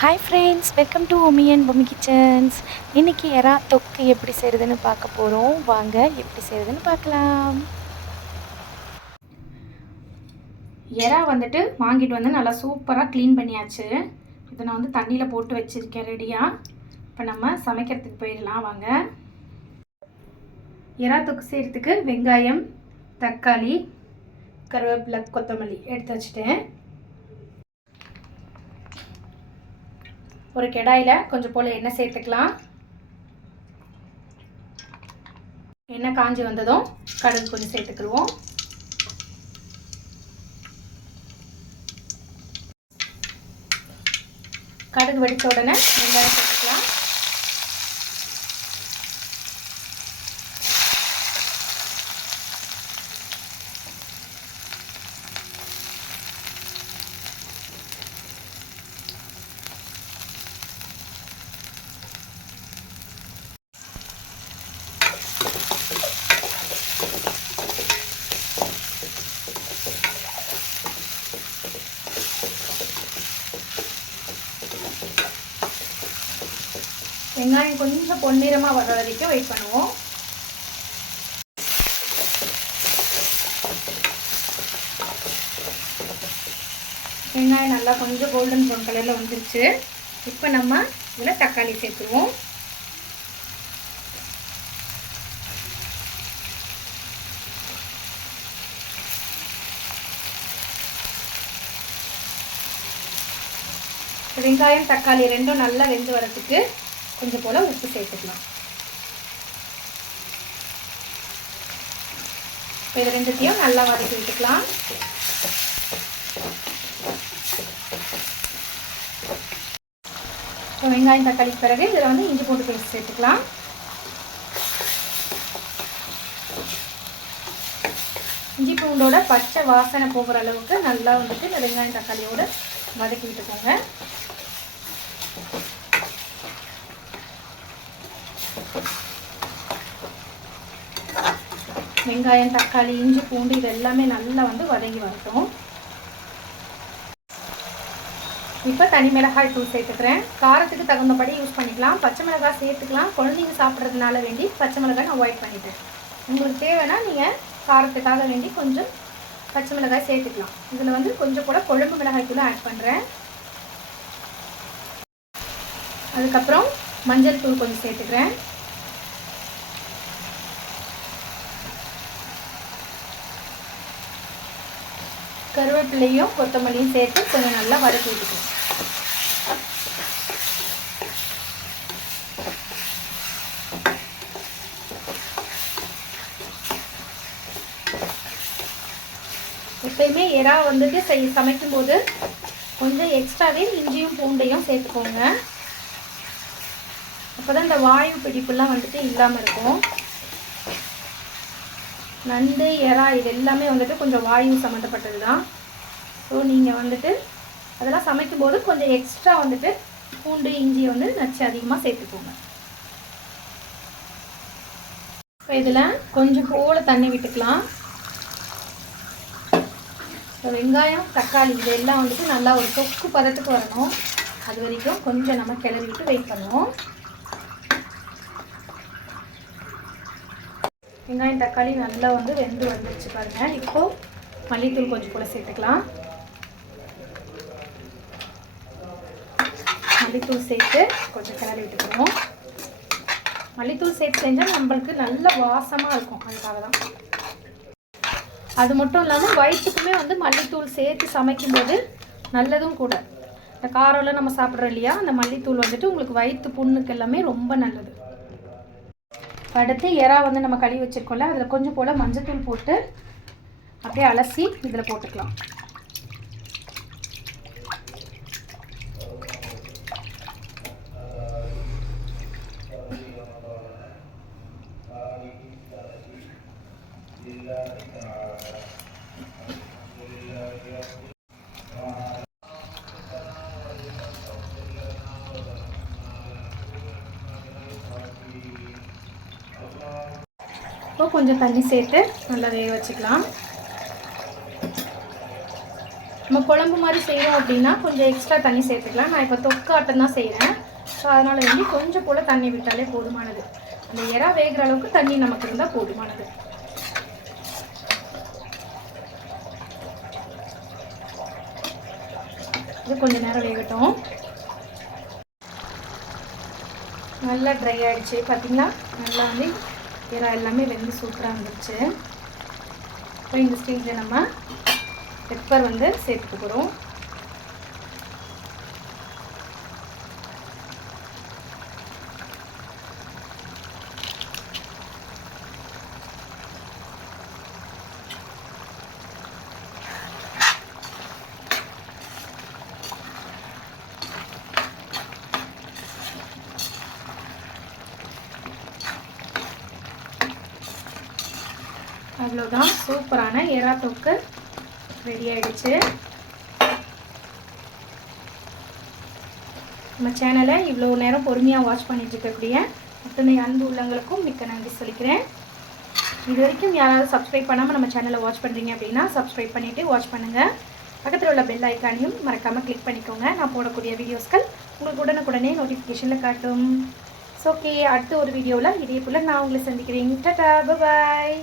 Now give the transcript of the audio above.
Hi friends, welcome to Umi and Bommi kitchens. இன்றைக்கி எறா தொக்கு எப்படி செய்கிறதுன்னு பார்க்க போகிறோம். வாங்க எப்படி செய்கிறதுன்னு பார்க்கலாம். எறா வாங்கிட்டு வந்து நல்லா சூப்பராக க்ளீன் பண்ணியாச்சு. இதை நான் தண்ணியில் போட்டு வச்சுருக்கேன் ரெடியாக. இப்போ நம்ம சமைக்கிறதுக்கு போயிடலாம் வாங்க. எறா தொக்கு செய்கிறதுக்கு வெங்காயம், தக்காளி, கருவேப்பிலை, கொத்தமல்லி எடுத்து வச்சுட்டேன். ஒரு கடாயில் கொஞ்சம் போல் எண்ணெய் சேர்த்துக்கலாம். எண்ணெய் காஞ்சி வந்ததும் கடுகு கொஞ்சம் சேர்த்துக்கிடுவோம். கடுகு வெடித்த உடனே வெங்காயம் சேர்த்துக்கலாம். வெங்காயம் கொஞ்சம் பொன்னிறமாக வர வரைக்கும் வெயிட் பண்ணுவோம். வெங்காயம் நல்லா கொஞ்சம் கோல்டன் ப்ரௌன் கலரில் வந்துருச்சு. இப்போ நம்ம இதில் தக்காளி சேர்த்துருவோம். வெங்காயம் தக்காளி ரெண்டும் நல்லா வெந்து வரதுக்கு கொஞ்சம் போல் உப்பு சேர்த்துக்கலாம். இது ரெண்டுத்தையும் நல்லா வதக்கி விட்டுக்கலாம். இப்போ வெங்காயம் தக்காளிக்கு பிறகு இதில் இஞ்சி பூண்டு பேஸ்ட் சேர்த்துக்கலாம். இஞ்சி பூண்டோட பச்சை வாசனை போகிற அளவுக்கு நல்லா இந்த வெங்காயம் தக்காளியோடு வதக்கி விட்டுக்கோங்க. வெங்காயம் தக்காளி இஞ்சி பூண்டு இது எல்லாமே நல்லா வதங்கி வரட்டும். இப்போ தனி மிளகாய் தூள் சேர்த்துக்கிறேன். காரத்துக்கு தகுந்தபடி யூஸ் பண்ணிக்கலாம். பச்சை மிளகாய் சேர்த்துக்கலாம். குழந்தைங்க சாப்பிட்றதுனால வேண்டி பச்சை மிளகாய் நான் அவாய்ட் பண்ணிட்டேன். உங்களுக்கு தேவைன்னா நீங்கள் காரத்துக்காக வேண்டி கொஞ்சம் பச்சை மிளகாய் சேர்த்துக்கலாம். இதில் கொஞ்சம் கூட குழம்பு மிளகாய் தூள் ஆட் பண்ணுறேன். அதுக்கப்புறம் மஞ்சள் தூள் கொஞ்சம் சேர்த்துக்கிறேன். கருவேப்பிலையும் கொத்தமல்லியும் சேர்த்து கொஞ்சம் நல்லா வதக்கி விட்டுக்கணும். எப்பயுமே எறா சமைக்கும்போது கொஞ்சம் எக்ஸ்ட்ராவே இஞ்சியும் பூண்டையும் சேர்த்துக்கோங்க. அப்போ தான் இந்த வாயு பிடிப்புலாம் இல்லாமல் இருக்கும். நண்டு எறா இது எல்லாமே கொஞ்சம் வாயு சம்மந்தப்பட்டது தான். ஸோ நீங்கள் அதெல்லாம் சமைக்கும்போது கொஞ்சம் எக்ஸ்ட்ரா பூண்டு இஞ்சியை நச்சு அதிகமாக சேர்த்துக்கோங்க. இப்போ இதில் கொஞ்சம் போல் தண்ணி விட்டுக்கலாம். இப்போ வெங்காயம் தக்காளி இதெல்லாம் நல்லா ஒரு தொக்கு பதத்துக்கு வரணும். அது வரைக்கும் கொஞ்சம் நம்ம கிளறி விட்டு வெயிட் பண்ணுவோம். வெங்காயம் தக்காளி நல்லா வெந்து வந்துருச்சு பாருங்கள். இப்போது மல்லித்தூள் கொஞ்சம் கூட சேர்த்துக்கலாம். மல்லித்தூள் சேர்த்து கொஞ்சம் கிளறி விட்டுக்கணும். மல்லித்தூள் சேர்த்து செஞ்சால் நம்மளுக்கு நல்ல வாசமாக இருக்கும். அதுக்காக தான். அது மட்டும் இல்லாமல் வயிற்றுக்குமே மல்லித்தூள் சேர்த்து சமைக்கும்போது நல்லதும் கூட. இந்த காரம்லாம் நம்ம சாப்பிட்றோம் இல்லையா, அந்த மல்லித்தூள் உங்களுக்கு வயிற்று புண்ணுக்கு எல்லாமே ரொம்ப நல்லது. அடுத்து எறா நம்ம கழுவி வச்சுருக்கோம்ல, அதில் கொஞ்சம் போல் மஞ்சத்தூள் போட்டு அப்படியே அலசி இதில் போட்டுக்கலாம். இப்போ கொஞ்சம் தண்ணி சேர்த்து நல்லா வேக வச்சுக்கலாம். நம்ம நம்ம குழம்பு மாதிரி செய்கிறோம் அப்படின்னா கொஞ்சம் எக்ஸ்ட்ரா தண்ணி சேர்த்துக்கலாம். நான் இப்போ தொக்கு ஆட்டம் தான் செய்கிறேன். ஸோ அதனால் வந்து கொஞ்சம் போல் தண்ணி விட்டாலே போதுமானது. அந்த இறா வேகிற அளவுக்கு தண்ணி நமக்கு இருந்தால் போதுமானது. இது கொஞ்சம் நேரம் வேகட்டும். நல்லா ட்ரை ஆகிடுச்சு பார்த்தீங்களா. நல்லா வந்து இறா எல்லாமே வெந்து சூப்பராக வந்துடுச்சு. இப்போ இந்த ஸ்டேஜில் நம்ம பெப்பர் வந்து சேர்த்துக்க போகிறோம். அவ்வளோதான், சூப்பரான எறா தொக்கு ரெடி ஆகிடுச்சு. நம்ம சேனலை இவ்வளோ நேரம் பொறுமையாக வாட்ச் பண்ணிட்டு இருக்கக்கூடிய அத்தனை அன்பு உள்ளவங்களுக்கும் மிக்க நன்றி சொல்லிக்கிறேன். இது வரைக்கும் யாராவது சப்ஸ்கிரைப் பண்ணாமல் நம்ம சேனலை வாட்ச் பண்ணுறீங்க அப்படின்னா சப்ஸ்கிரைப் பண்ணிவிட்டு வாட்ச் பண்ணுங்கள். பக்கத்தில் உள்ள பெல் ஐக்கானையும் மறக்காமல் கிளிக் பண்ணிக்கோங்க. நான் போடக்கூடிய வீடியோஸ்கள் உங்களுக்கு உடனுக்குடனே நோட்டிஃபிகேஷனில் காட்டும். ஸோ ஓகே, அடுத்த ஒரு வீடியோவில் இதே போல் நான் உங்களை சந்திக்கிறேன். டாடா, பாய்.